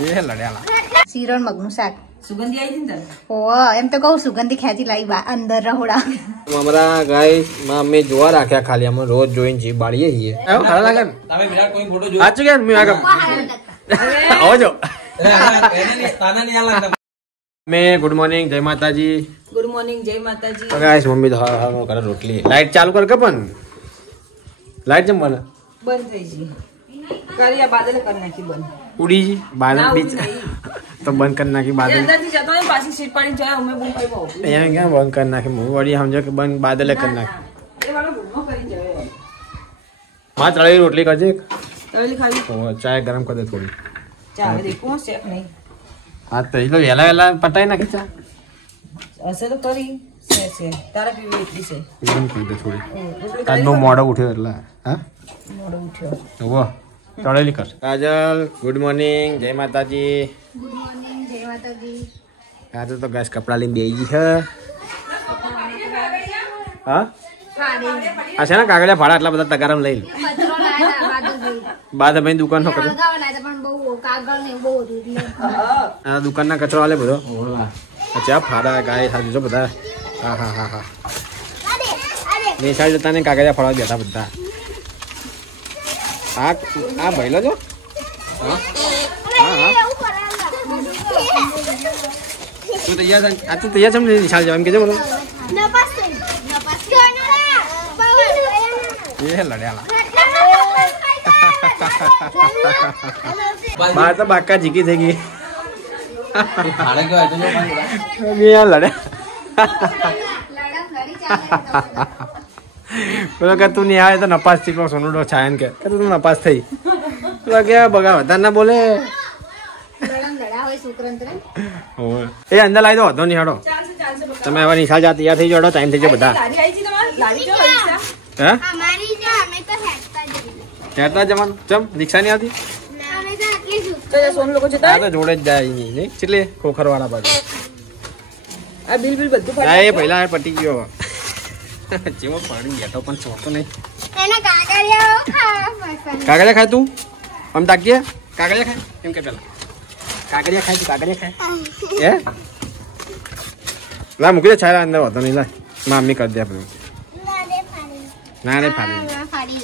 ये लड़ेला सीरो मगनू शाक सुगंधी आई थी न ओ एम तो कहू सुगंधी खेची लाई बा अंदर रहोड़ा हमारा गाइस मम्मी जोआ राख्या खाली हम रोज જોઈન જી બાળીએ છીએ આવો ખાલા લાગે તમે વિરાટ કોઈ ફોટો જો આચું કે મે આગળ આવજો તાના નહીં આલા મે ગુડ મોર્નિંગ જય માતાજી गुड मॉर्निंग जय माताजी तो गाइस मम्मी तो हां हां करे रोटली लाइट चालू कर के पण लाइट जम बना बंद થઈ ગઈ કારિયા બાદલ કર નાખી બંધ ઉડી जी बादल बीच तो बंद करना की बादल अंदर થી જતો ને પાછી સીટ પાડી જાય અમે બૂમ કરી પાઉ यहाँ क्या बंद करना की मुंह वड़ी समझो कि बंद बादल करना એ વાળો બૂમો કરી જાય मां तळेली रोटली करजे તવેલી ખાવી और चाय गरम कर दे थोड़ी ચા દેખો શેફ નહીં हां तो ये वेला वेला पटाई ना खींचा ऐसे तो करी से तारा पीवी એટલી છે गरम कर दे थोड़ी कानो मोडो उठ्यो એટલે हां મોડો ઉઠ્યો वो तळेली कर काजल गुड मॉर्निंग जय माताजी गुड मॉर्निंग जय माताजी आज तो गैस कपड़ा ले बेई है हां अच्छा ना कागड़िया भाड़ा એટલા બધા તગારમ લઈ પત્રો લાયા બાદલ बाद में दुकान નો કચરો લગાવના હતા પણ બહુ કાગળ ને બહુ હતું એટલે આ દુકાન ના કચરો આલે બધો अच्छा फाड़ा गाय था जो बता हां हां हां हां नहीं साइड जता ने कागड़िया फड़ा देता बता आ भइलो जो हां हां तू तो यार आ तू तो यार समझ निशाल जवान के जो बोलो નપાસ ये लड़ेला बात तो बाका जीकी थी खाने क्यों आए तो ये यार लड़े बोलो कि तू नहीं आए तो नपास थी को सोनू डो छायन के तू नपास थी तो क्या बगा बता ना बोले લડા હોય શુક્રંત્ર ए अंदर लाई दो तो नहीं हड़ो તમે હવે નિશાળ જા તૈયાર થઈ જડો ટાઈમ થઈ ગયો બધા લારી આવી છે તમાર લારી જો રિક્ષા હે અમારી જો અમે તો હેડતા જઈએ કહેતા જવાનું ચમ રિક્ષા નહીં આવતી અમે તો આટલી જ તો સોન લોકો જતા આ તો જોડે જ જાય નહીં ચીટલે ખોખર વાળા બાજુ આ બિલ બધું આ એ પહેલા પટી ગયો જેવો પાડી બેઠો પણ ચોતો નહીં એના કાગળિયાઓ ખાવા પસંદ કાગળિયા ખાય તું આમ તાકીએ કાગળિયા ખાય એમ કે પેલા કાગળિયા ખાય તું કાગળિયા ખાય હે લા મૂકી દે છાયા અંદર હોતો નહીં લા મમ્મી કરી દે આપણે ના રે ફાડી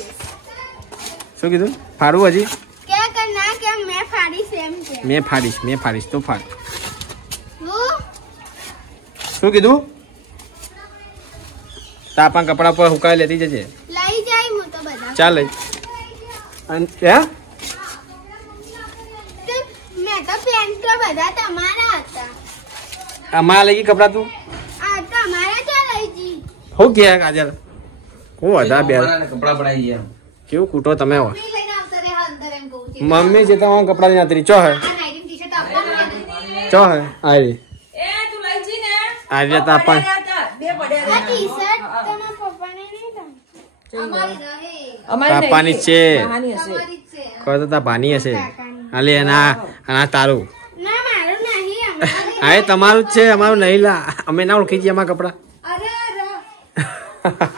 શું કીધું ફાડવું હજી क्या करना क्या मैं फाड़ी सेम के મેં ફાડીશ તો ફાડ શું કીધું તાપા કપડા પર હુકાઈ લેતી જજે લઈ જાય હું તો બધા ચાલ લઈ અને હે મેં તો પેન્ટ તો બધા તમારા હતા અમારા લઈ ગઈ કપડા તું આ તમારા ક્યાં લઈ જી હું કે કાજલ હું હતા બે કપડા પડાઈ ગયા કેવું કૂટો તમે હો લઈને આવતા રે અંદર એમ કહું છું મમ્મી જે તમારા કપડા ની આતરી ચો હે આ નાઈટી ટી-શર્ટ આપવાનું ચો હે આરી એ તું લઈ જી ને આરી તાપા બે પડ્યા આ ટી-શર્ટ તમારા પપ્પાને નહીં અમારી રહે અમારી તાપાની છે કહાની હશે તમારી જ છે કોઈ તો તા ભાની હશે આલે આના તારું ના મારું નહીં અમારી આ એ તમારું જ છે અમારું નહીં લા અમે ના ઓળખી છીએ અમારા કપડા અરે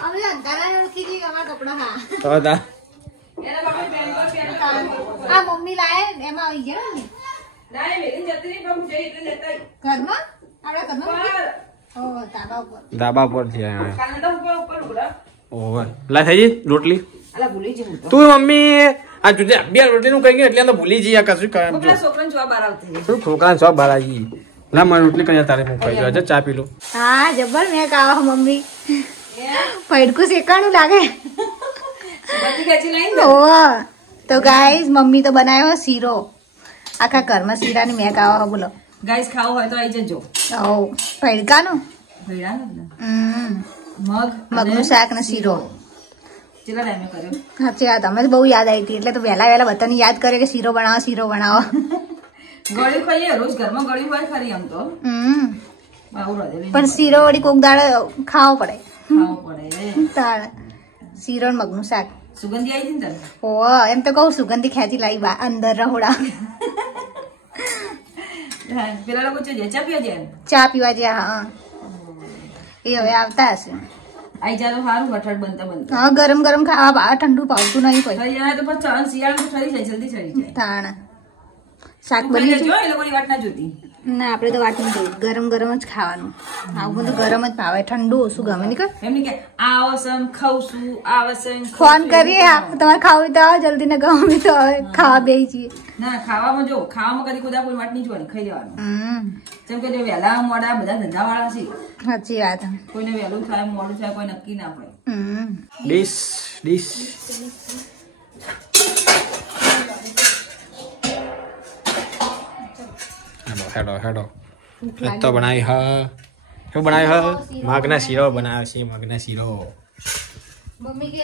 અમે અંધારા ઓળખી ગઈ અમારા કપડા હા તો તા એના બાપા પેન પર પેન આ મમ્મી લાય એમાં આવી ગયા ને ના એ મેરી જતી નહીં પણ જઈ એટલે જતા ઘરમાં આપણા ઘરમાં પર ઓ તાબા ઉપર ધાબા પર છે કાલે તો ઉપર ઉડા ઓવર લા થઈ જી રોટલી અલા ભૂલી જઈ હું તો તું મમ્મી આ તુજે બે રોટલી નું કહી ગયું એટલે તો ભૂલી જઈએ કશું કરે જો પેલા છોકરાને જોવા બહાર આવતી શું છોકરા સબ બાલાજી ના મને રોટલી કરી તારે હું ખાઈ જાવ ચા પી લો હા જબર મેં કાવા મમ્મી પૈડકું શેકાણું લાગે બધી ખેંચી લઈને ઓ તો ગાઈસ મમ્મી તો બનાવ્યો શીરો આખા ઘરમાં શીરાની મેં કાવા બોલો ગાઈસ ખાવું હોય તો આવી જજો ઓ પૈડકાનું ભેડા ને મગ મગનું શાક ને શીરો કેટલા ટાઈમે કર્યો સાચી વાત અમે તો બહુ યાદ આવી હતી એટલે તો વહેલા બધાને યાદ કરે કે શીરો બનાવો ગળ્યું ખાઈએ રોજ ઘરમાં ગળ્યું હોય ખરી આમ તો બાબુ રાધેલી પણ શીરો વળી કોક દાડે ખાવો પડે ખાવું પડે તાળ શીરો ને મગનું શાક સુગંધી આવી હતી ને તને ઓ એમ તો કહું સુગંધી ખેંચી લાવી બા અંદર રહોડા પેલા લોકો ચા પીવા જાય ચા પીવા જ્યાં હા એ હવે આવતા હશે આઈ જા તો સારું વઠાડ બનતા હા ગરમ ગરમ ખાવા ઠંડુ ભાવતું નહીં કોઈ થઈ જાય તો પછી ચાલ શિયાળામાં ઠરી જાય જલ્દી ઠરી જાય તાણ શાક બની બની જો એ લોકોની વાત ના જોતી ના આપણે તો વાત નહીં જોઈ ગરમ ગરમ જ ખાવાનું આવું બધું ગરમ જ ભાવે ઠંડુ ઓછું ગમે નહીં કર એમની કે આવસમ ખાવશું આવસમ ફોન કરીએ તમારે ખાવું તો આવો જલ્દી ને ગમે તો હવે ખાવા બેસી જઈએ ના ખાવામાં જો ખાવામાં કદી ખુદા કોઈ વાત નહીં જોવાની ખાઈ લેવાનું જેમ કે વહેલા મોડા બધા ધંધા વાળા છે સાચી વાત કોઈને વહેલું થાય મોડું થાય કોઈ નક્કી ના પડે ડીશ હેડો તો બનાવી શું બનાવ્યો મગના શીરો બનાવ્યો છે મગના શીરો મમ્મી કે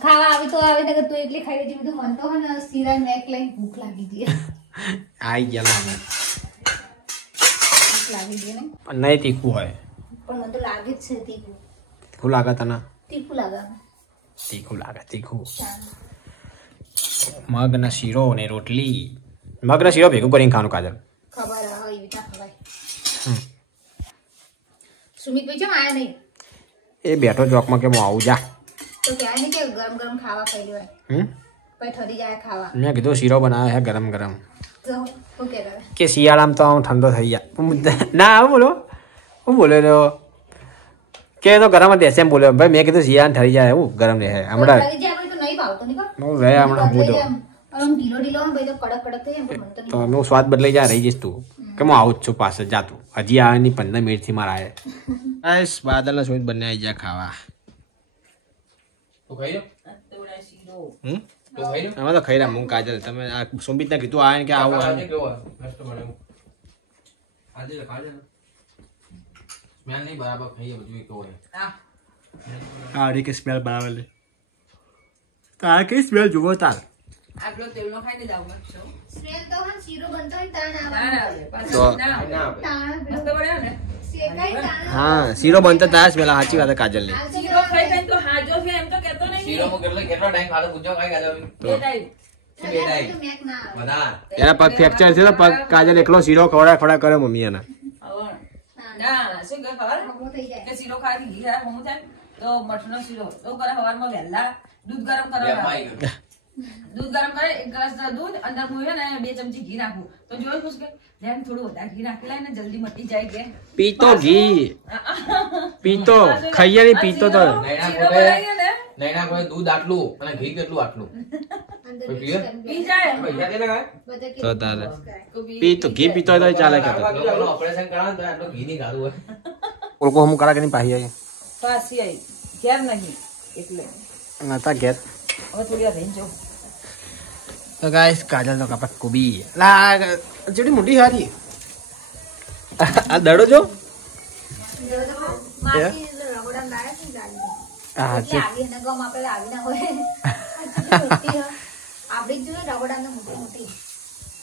ખાવા આવી તો આવે ને તું એટલી ખાઈ લેતી બધું મન તો ને શીરા નેક લઈને ભૂખ લાગી ગઈ આઈ ગયા અમે ભૂખ લાગી ગઈ ને નહીં તીખું હોય પણ મને તો લાગે જ છે તીખું તીખું લાગે તને તીખું લાગે તીખું મગના શીરો ને રોટલી મગના શીરો ભેગું કરીને ખાવાનું કાજલ ખબર હા એવી રીતના ખવાય સુમિત ભાઈ ચમ આયા નહીં એ બેઠો ચોકમાં કે હું આવું જા તો કહેવાય નહીં કે ગરમ ગરમ ખાવા ખાઈ લેવાય પછી ઠરી જાય ખાવા મેં કીધું શીરો બનાવ્યો છે ગરમ ગરમ તો શું કહેતા કે શિયાળામાં તો આમ ઠંડો થઈ જાય ના હું બોલો રહ્યો કે તો ગરમ જ રહેશે એમ બોલ્યો ભાઈ મેં કીધું શિયાળા ઠરી જાય એવું ગરમ રહે હમણાં ઠરી જાય આપણે તો નહીં ભાવતો નહીં રહે હમણાં હું તો ઢીલો ઢીલો ભાઈ તો કડક કડક થઈ જાય પણ તો એનો સ્વાદ બદલાઈ જાય રહી જઈશ તું કે હું આવું જ છું પાસે જાતું હજી આવે ની 15 મિનિટથી મારા આવે બસ બાદલના સુમિત બંને આવી જાય ખાવા અમે તો ખાઈ રહ્યા હું કાજલ તમે આ સુમિતને કીધું આવે કે આવું આવે કે સ્મેલ બરાબર તાર કઈ સ્મેલ જુઓ તાર આટલો તેલનો ખાઈને જાવ સ્મેલ તો હમ શીરો બનતો હોય તાણ આવે મસ્ત બન્યો ને શેકાઈ તાણ હા શીરો બનતો તાર સ્મેલ સાચી વાત કાજલ ની શીરો ખાઈ ખાઈ તો હાજો છે એમ તો કહેતો નહીં શીરો કેટલો ટાઈમ ખાધો પૂછો કઈ ખાધો એના પગ ફ્રેક્ચર છે તો પગ કાજલ એકલો શીરો ખવડા કરે મમ્મી એના ના શું કે ખબર કે શીરો ખાઈ ઘી ખાય હું થાય તો મઠનો શીરો તો કરે સવારમાં વહેલા દૂધ ગરમ કરવા દૂધ ગરમ કરે 1 ગ્લાસ દૂધ અંદર હું છે ને 2 ચમચી ઘી નાખું તો જોઈ પૂછ કે લેમ થોડું વધારે ઘી નાખી લે ને જલ્દી મટી જાય કે પીતો ઘી પીતો ખાઈએ નહીં પીતો તો નૈના કોઈ દૂધ આટલું અને ઘી કેટલું આટલું પી જાય તો તારે પીતો ઘી પીતો હોય તો ચાલે કે ઓપરેશન કરાવે તો આટલું ઘી નહીં ખાધું હોય ઓળકો હમ કરા કે નહીં પાહી આવી પાછી આવી ઘેર નહીં એટલે નતા ઘેર હવે થોડી વાર રહીને જો તો ગાઈસ કાજલ નો કાપા કોબી લા જેડી મોટી હારી આ દડો જો માસી રગોડા લાયા છે ગાડી હા કે આવી ને ગમ આપણે આવી ના હોય આપડી જ જોઈએ રગોડા ને મોટી મોટી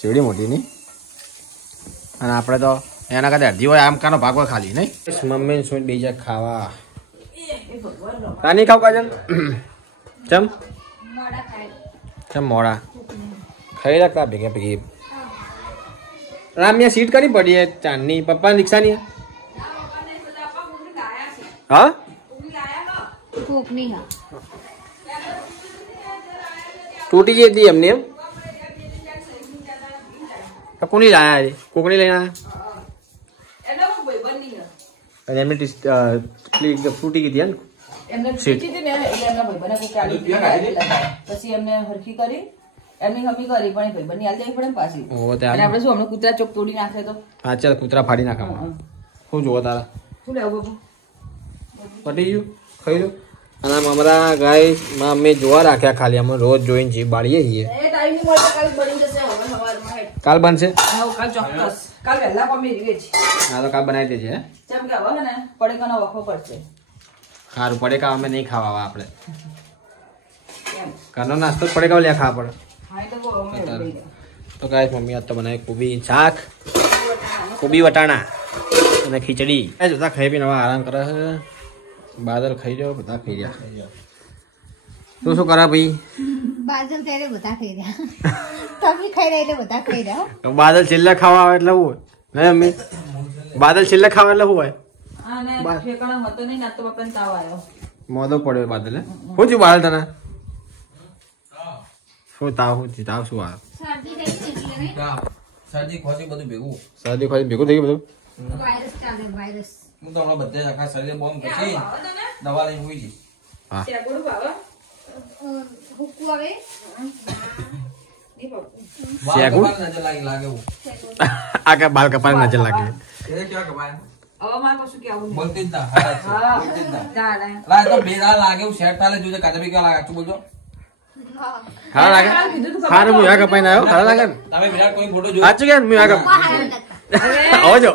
જેડી મોટી ની અને આપણે તો એના કરતા અડધી હોય આમ કાનો ભાગ હોય ખાલી નહીં મમ્મી સુઈ બીજા ખાવા તાની ખાવ કાજલ ચમ મોડા ખાય ચમ મોડા ખાઈ રાખતા ભેગા ભેગી રામિયા સીટ કરી પડી હે ચાંદની પપ્પા રિક્ષાની હા કોક નહીં હા તૂટી ગઈ હતી એમને એમ તો કોની લાયા છે કોકની લઈને આવ્યા એનો ભાઈ બની અને એમની તૂટી ગઈ હતી એમ એમને પૂછી હતી ને એટલે એમના ભાઈ બને પછી એમને હરખી કરી એમની હમી કરી પણ ભાઈ બની હાલ દેવી પડે ને પાછી ઓ તે અને આપણે શું હમણાં કૂતરા ચોક તોડી નાખે તો હા ચાલ કૂતરા ફાડી નાખા શું જોવો તારા શું લેવું બાબુ પટી ગયું ખાઈ લો અને અમારા ગાય માં અમે જોવા રાખ્યા ખાલી અમે રોજ જોઈને જીભ બાળીએ છીએ એ ટાઈમ ની મળે કાલ બની જશે હવે સવારમાં હેડ કાલ બનશે હા કાલ ચોક્કસ કાલ વહેલા કોમી રીવે છે હા તો કાલ બનાવી દેજે હે જેમ કે હવે ને પડેકાનો વખો પડશે સારું પડેકા અમે નહીં ખાવા આપણે એમ ઘરનો નાસ્તો જ પડેકા લે ખાવા પડે હા એ તો બહુ અમે લઈ લે તો ગાય મમ્મી આજ તો બનાવી કોબી શાક કોબી વટાણા અને ખીચડી જોતા ખાઈ પીને હવે આરામ કરે છે બાદલ ખાઈ જાઓ બધા ખાઈ રહ્યા તું શું કરા ભાઈ બાદલ ત્યારે બધા ખાઈ રહ્યા તમે ખાઈ રહ્યા એટલે બધા ખાઈ રહ્યા તો બાદલ છેલ્લે ખાવા આવે એટલે શું હોય હે મમ્મી બાદલ છેલ્લે ખાવા એટલે શું હોય અને ઠેકાણા હતો નહીં ના તો બાપાને તાવ આવ્યો મોદો પડ્યો બાદલ હું છું બાળ તને શું તાવ શું આવ્યો શરદી થઈ ગઈ એટલે નહીં શરદી ખોસી બધું ભેગું શરદી ખોરી ભેગું થઈ ગયું બધું વાયરસ ચાલે વાયરસ હું તો હમણાં બધે આખા શરીરે બોમ્બ ઘસી દવા લઈને હોઈ જઈ હા શેગુડું ભાવે હુકુ આવે શેગુડ? નજર લાગે એવું આખા બાલ કપાળ નજર લાગે એ ક્યાં કમાય હવે મારે કશું કેવું નહીં બોલતી જ ના બોલતી જ ના ચાલે લા તો બેરા લાગે એવું સેટ થાલે જોજે કાતે બી ક્યાં લાગે તું બોલજો હારા લાગે હારું હું આ કપાઈને આવ્યો હારા લાગે ને તમે વિરાટ કોઈ ફોટો જો સાચું કે હું આ કપ આવજો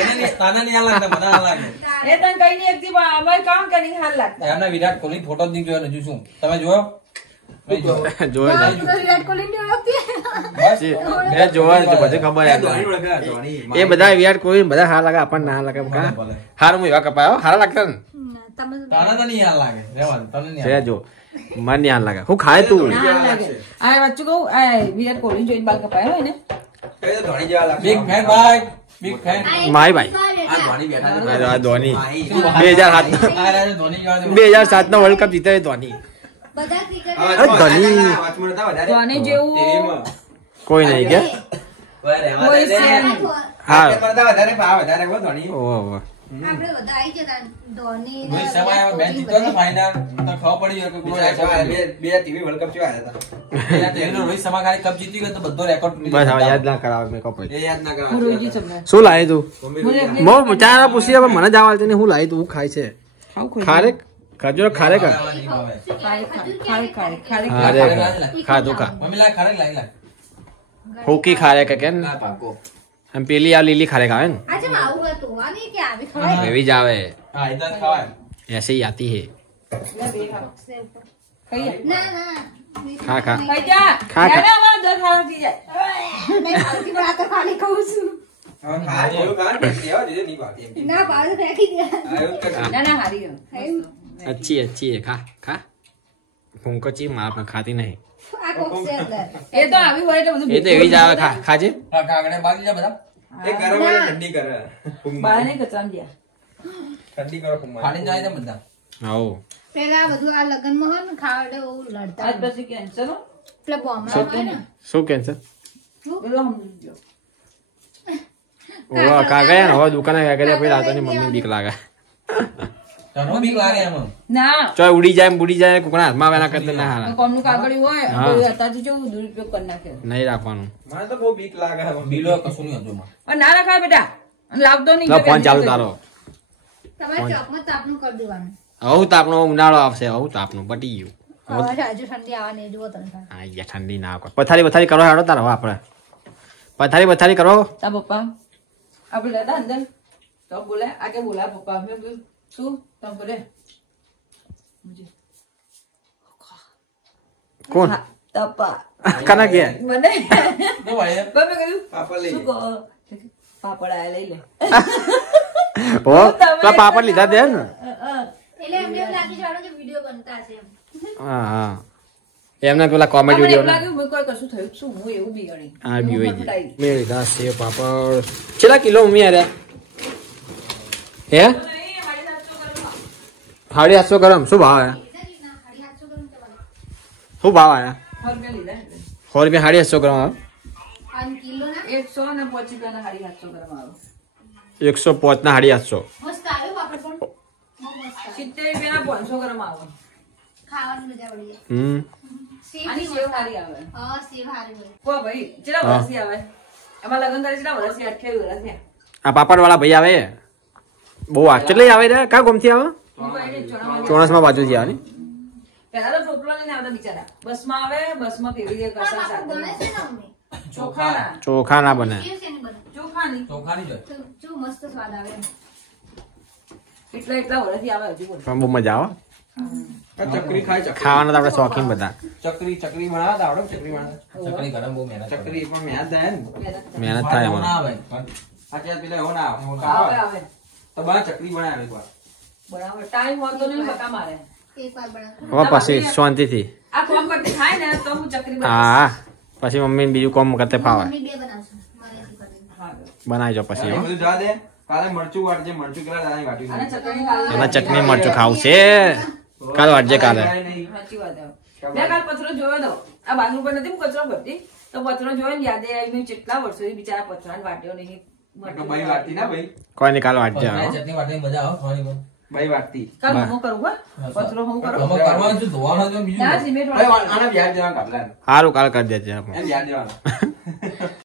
એને તાના નહીં લાગતા મને ના લાગે એ તને કઈ નહીં એકથી અમારે કામ કરીને હાલ લાગતા એમને વિરાટ કોહલી ફોટો જ નહીં જોયો હજુ શું તમે જોયો જોવા વિરાટ કોહલી ની ઓળખતી એ જોવા બધી ખબર એ બધા વિરાટ કોહલી બધા હારા લાગે આપણને ના લાગે હારું હું એવા કપાયો હારા લાગતા ને તમે તાના તો નહીં યાર લાગે રેવાનું તને નહીં છે જો મને નહીં હાર લાગે હું ખાય તું આ વચ્ચે કહું આ વિરાટ કોહલી જોઈને બાલ કપાયો હોય ને બિગ ફેન ભાઈ બિગ ફેન માય ભાઈ આ ધોની 2007 નો વર્લ્ડ કપ જીતે ધોની બધા ક્રિકેટ ધોની ધોની જેવું કોઈ નહીં કે કોઈ છે હા આપણે બધા આવી જતા ધોની ને રોહિત શર્મા મેચ જીત્યો ને ફાઇનલ તો ખબર પડી કે કોનો રેકોર્ડ રોહિત શર્મા ખાલી કપ જીતી ગયો તો બધો રેકોર્ડ તૂટી બસ હવે યાદ ના કરાવ મેં કપાઈ એ યાદ ના હું કરાવ રોજી તમને શું લાવી તું મો ચારા પૂછી હવે મને જ આવડતું નહીં હું લાવી તું ખાય છે ખારે ખજૂર ખારે કર ખાધું ખા મમ્મી લા ખારે લાઈ લા હોકી ખારે કે કેમ ના પાકો એમ પેલી આ લીલી ખારે ખાવે ને આજે આવું હતું આની કે આવી ખવાય એવી જ આવે હા ઇધર ખવાય ऐसे ही आती है ના ના खा खा ખાઈ જા ખા, ખા. યાર અમારો દર ખાવા થઈ જાય મેં ખાતી પણ આ તો ખાલી ખાઉં છું ના ભાવે તો ફેંકી દે ના ના હારી ગયો अच्छी अच्छी है खा खा फूंको ची मार पर खाती नहीं આ કોક છે અંદર એ તો આવી હોય એટલે બધું ये तो एवी जावे खा खाजे કાગડે બાકી જા બધા બહાર નહીં કચરામ ગયા ખાડી જાય છે બધા आओ પેલા બધું આ લગનમાં હોય ને ખાવડે બહુ લડતા આજ પછી કેન્સર હો પેલા બોમ્બમાં હોય ને शो कैंसर બધું સમજી ગયો वो का गया ना वो दुकान का गया फिर आता नहीं मम्मी बीक लागा તનો બીક લાગે એમ ના चो उड़ी जाए बुड़ी जाए कुकना हाथ में वेना करते ना हारा કોમનું કાગળિયું હોય હા. બધું અત્યારથી જો દુરુપયોગ કરી નાખે नहीं રાખવાનું બીલો કશું નહીં હતું એમાં. અને ના રખાય બેટા અને લાવતો નહીં લો ફોન ચાલુ તારો તમારે ચોકમાં તાપનું કરી દેવાનું હવે તાપનો ઉનાળો આવશે હવે તાપનો પટી ગયું હવે હજુ ઠંડી આવવાની જુઓ તમે આ યા ઠંડી ના આવે પથારી કરો હાડો તારો આપણે પથારી કરો તા પપ્પા આપણે દાદા અંદર તો બોલે આગે બોલા પપ્પા મેં કીધું શું તમે બોલે કોણ હા, તપા કના કે મને તો ભાઈ બાપે કીધું શું કહો પાપડ આયા લઈ લે ઓ તો પાપડ લીધા દે ને એટલે એમને એવું લાગી જવાનું કે વિડીયો બનતા છે એમ હા હા એમને પેલા કોમેડી મને એવું વિડીયો લાગ્યું મેં કોઈ કશું થયું શું હું એવું બિગાડી આ બી હોય મેં લીધા સેવ પાપડ છેલ્લા કિલો મમ્મી યાર હે 750 ગરમ શું ભાવ આયા શું ભાવ આયા 100 રૂપિયા 750 ગ્રામ આવે અને કિલો ના 100 ને 25 ના 750 ગ્રામ આવે 105 ના 750 મસ્ત આવ્યું આપણે પણ બહુ મસ્ત આવ્યું. 70 રૂપિયા 500 ગ્રામ આવે ખાવાની મજા પડી જાય સેવ આની બી સેવ મસ્ત સારી આવે. આવે હા સેવ હારી હોય કો ભાઈ કેટલા હા. વર્ષથી આવે એમાં લગન કરે કેટલા વર્ષથી 28 વર્ષથી આ પાપડ વાળા ભાઈ આવે બહુ આ કેટલી આવે રે કા ગમથી આવે હું કઈ ચોણા ચોણસમાં બાજુથી આવે ને પહેલા તો ટોપલો લઈને આવતા બિચારા બસમાં આવે બસમાં કેવી રીતે પણ કસર આપણે ગણે સાથે છે ને અમને. ચોખા ચોખા ના બને સેવ શેની બને? ચોખાની ચોખાની જોઈ જો મસ્ત સ્વાદ આવે એમ. એટલા વર્ષથી આવે હજુ બોલ પણ બહુ મજા આવે ચકરી ખાય ખાવાના તો આપણે શોખીન બધા ચકરી બનાવતા આવડે ચકરી બનાવતા ચકરી ગરમ બહુ મહેનત ચકરી પણ મહેનત થાય ને મહેનત થાય એમાં ના આવે અત્યારે પેલા એવો ના આવે આવે તો બા ચકરી બનાવે એકવાર બરાબર ટાઈમ હોતો નહીં બકા મારે એકવાર બનાવો. હવે પછી શાંતિથી આ કોમ કરતી થાય ને તો હું ચકરી બનાવીશ. હા પછી મમ્મી બીજું કોમ કરતે ફાવે મમ્મી બે બનાવશે. મારે એથી કરી દે. હા. બનાવજો પછી હો. બધું જવા દે કાલે મરચું વાટજે, મરચું કેટલા દાડાની વાટ્યું અને છે? ચટણી કાલે એમાં ચટણી મરચું ખાવું છે કાલ વાટજે કાલે સાચી વાત છે. મેં કાલ પથરો જોયો તો આ બાજુ પર નથી કચરો ભરતી તો પથરો જોયો ને યાદે આવી મેં કેટલા વર્ષોથી બિચારા પથરાને વાટ્યો નહીં. ભાઈ વાટતી ના ભાઈ, કોઈ નહીં કાલ વાટજે ચટણી વાટવાની મજા આવે ખાવાની. ભાઈ વાટતી. કાલ હું કરું હો પથરો હું કરું આમાં કરવાનું શું, ધોવાનું છે બીજું ના શું? સિમેન્ટ ભાઈ આના વ્યાજ દેવાના કાપલા સારું કાલ કરી દેજે એમ વ્યાજ દેવાના